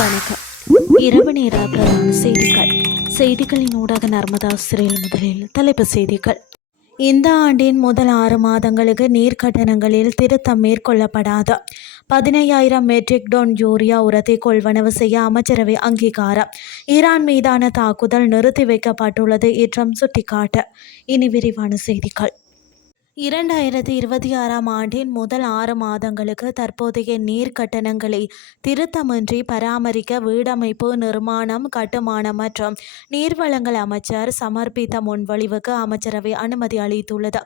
வணக்கம். இரவு நேர பிரதான செய்திகளின் ஊடாக நர்மதா சிறையில் முதலில் தலைப்புச் செய்திகள். இந்த ஆண்டின் முதல் 6 மாதங்களுக்கு நீர் கட்டணங்களில் திருத்தம் மேற்கொள்ளப்படாது. 15,000 மெட்ரிக் டன் யூரியா உரத்தை கொள்வனவு செய்ய அமைச்சரவை அங்கீகாரம். ஈரான் மீதான தாக்குதல் நிறுத்தி வைக்கப்பட்டுள்ளது என்றும் சுட்டிக்காட்டு. இனி விரிவான செய்திகள். 2026ஆம் ஆண்டின் முதல் 6 மாதங்களுக்கு தற்போதைய நீர் கட்டணங்களை திருத்தமின்றி பராமரிக்க வீடமைப்பு, நிர்மாணம், கட்டுமானம் மற்றும் நீர்வளங்கள் அமைச்சர் சமர்ப்பித்த முன்வழிவுக்கு அமைச்சரவை அனுமதி அளித்துள்ளது.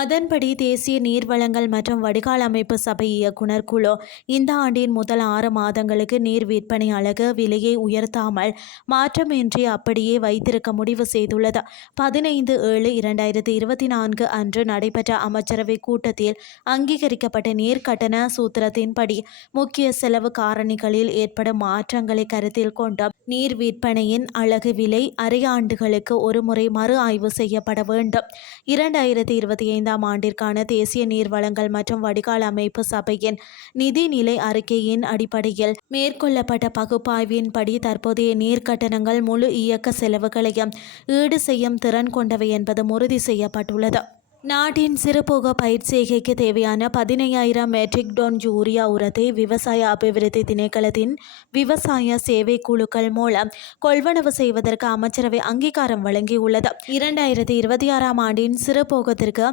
அதன்படி தேசிய நீர்வளங்கள் மற்றும் வடிகால் அமைப்பு சபை இயக்குனர் குழு இந்த ஆண்டின் முதல் 6 மாதங்களுக்கு நீர் விற்பனை அலகு விலையை உயர்த்தாமல் மாற்றமின்றி அப்படியே வைத்திருக்க முடிவு செய்துள்ளது. 15/7/2024 அன்று நடைபெற்ற அமைச்சரவை கூட்டத்தில் அங்கீகரிக்கப்பட்ட நீர் கட்டண சூத்திரத்தின்படி முக்கிய செலவு காரணிகளில் ஏற்படும் மாற்றங்களை கருத்தில் கொண்டு நீர் விற்பனையின் அலகு விலை அரையாண்டுகளுக்கு ஒருமுறை மறு ஆய்வு செய்யப்பட வேண்டும். 2025ஆம் ஆண்டிற்கான தேசிய நீர்வளங்கள் மற்றும் வடிகால் அமைப்பு சபையின் நிதிநிலை அறிக்கையின் அடிப்படையில் மேற்கொள்ளப்பட்ட பகுப்பாய்வின்படி தற்போதைய நீர் கட்டணங்கள் முழு இயக்க செலவுகளையும் ஈடு செய்யும் திறன் கொண்டவை என்பது உறுதி செய்யப்பட்டுள்ளது. நாட்டின் சிறுபோக பயிர் செய்கைக்கு தேவையான 15,000 மெட்ரிக் டன் யூரியா உரத்தை விவசாய அபிவிருத்தி திணைக்களத்தின் விவசாய சேவை குழுக்கள் மூலம் கொள்வனவு செய்வதற்கு அமைச்சரவை அங்கீகாரம் வழங்கியுள்ளது. 2026ஆம் ஆண்டின் சிறுபோகத்திற்கு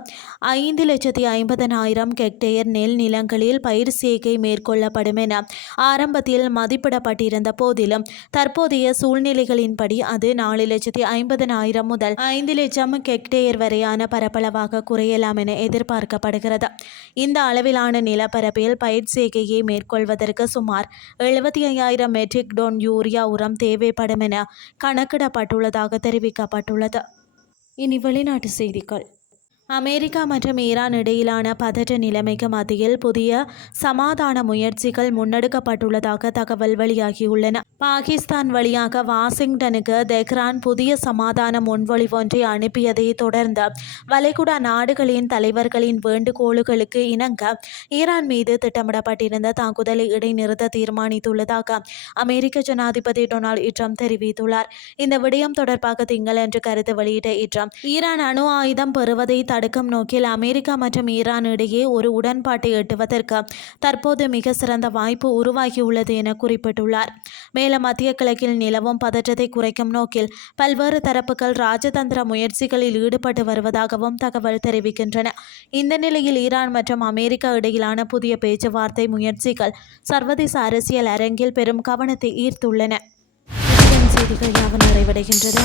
5,50,000 ஹெக்டேயர் நெல் நிலங்களில் பயிர் செய்கை மேற்கொள்ளப்படும் என ஆரம்பத்தில் மதிப்பிடப்பட்டிருந்த போதிலும் தற்போதைய சூழ்நிலைகளின்படி அது 4,50,000 முதல் 5,00,000 ஹெக்டேயர் வரையான பரப்பளவாக குறையலாம் என எதிர்பார்க்கப்படுகிறது. இந்த அளவிலான நிலப்பரப்பில் பயிர் செய்கையை மேற்கொள்வதற்கு சுமார் 75,000 மெட்ரிக் டன் யூரியா உரம் தேவைப்படும் என கணக்கிடப்பட்டுள்ளதாக தெரிவிக்கப்பட்டுள்ளது. இனி வெளிநாட்டு செய்திகள். அமெரிக்கா மற்றும் ஈரான் இடையிலான பதற்ற நிலைமைக்கு மத்தியில் புதிய சமாதான முயற்சிகள் முன்னெடுக்கப்பட்டுள்ளதாக தகவல் வெளியாகியுள்ளன. பாகிஸ்தான் வழியாக வாஷிங்டனுக்கு தெஹ்ரான் புதிய சமாதான முன்வழிவொன்றை அனுப்பியதை தொடர்ந்து வளைகுடா நாடுகளின் தலைவர்களின் வேண்டுகோளுக்கு இணங்க ஈரான் மீது திட்டமிடப்பட்டிருந்த தாக்குதலை இடைநிறுத்த தீர்மானித்துள்ளதாக அமெரிக்க ஜனாதிபதி டொனால்ட் ட்ரம்ப் தெரிவித்துள்ளார். இந்த விடயம் தொடர்பாக திங்களன்று கருத்து வெளியிட்ட ட்ரம்ப் ஈரான் அணு ஆயுதம் பெறுவதை தடுக்கும் நோக்கில் அமெரிக்கா மற்றும் ஈரான் இடையே ஒரு உடன்பாட்டை எட்டுவதற்கு தற்போது மிக சிறந்த வாய்ப்பு உருவாகியுள்ளது என குறிப்பிட்டுள்ளார். மேலும் மத்திய கிழக்கில் நிலவும் பதற்றத்தை குறைக்கும் நோக்கில் பல்வேறு தரப்புகள் ராஜதந்திர முயற்சிகளில் ஈடுபட்டு வருவதாகவும் தகவல் தெரிவிக்கின்றன. இந்த நிலையில் ஈரான் மற்றும் அமெரிக்கா இடையிலான புதிய பேச்சுவார்த்தை முயற்சிகள் சர்வதேச அரசியல் அரங்கில் பெரும் கவனத்தை ஈர்த்துள்ளன. செய்திகள் யாவும் நிறைவடைகின்றது.